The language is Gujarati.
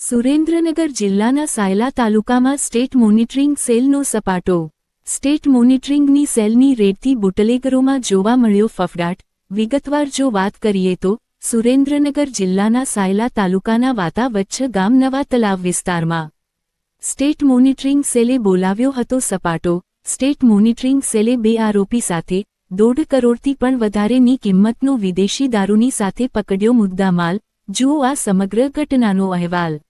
સુરેન્દ્રનગર જિલ્લાના સાયલા તાલુકામાં સ્ટેટ મોનિટરિંગ સેલનો સપાટો. સ્ટેટ મોનિટરિંગની સેલની રેડથી બુટલેગરોમાં જોવા મળ્યો ફફડાટ. વિગતવાર જો વાત કરીએ તો સુરેન્દ્રનગર જિલ્લાના સાયલા તાલુકાના વાતાવચ્છ ગામ નવા તલાવ વિસ્તારમાં સ્ટેટ મોનિટરિંગ સેલે બોલાવ્યો હતો સપાટો. સ્ટેટ મોનિટરિંગ સેલે 2 આરોપી સાથે 1.5 કરોડથી પણ વધારેની કિંમતનો વિદેશી દારૂની સાથે પકડ્યો મુદ્દામાલ. જુઓ આ સમગ્ર ઘટનાનો અહેવાલ.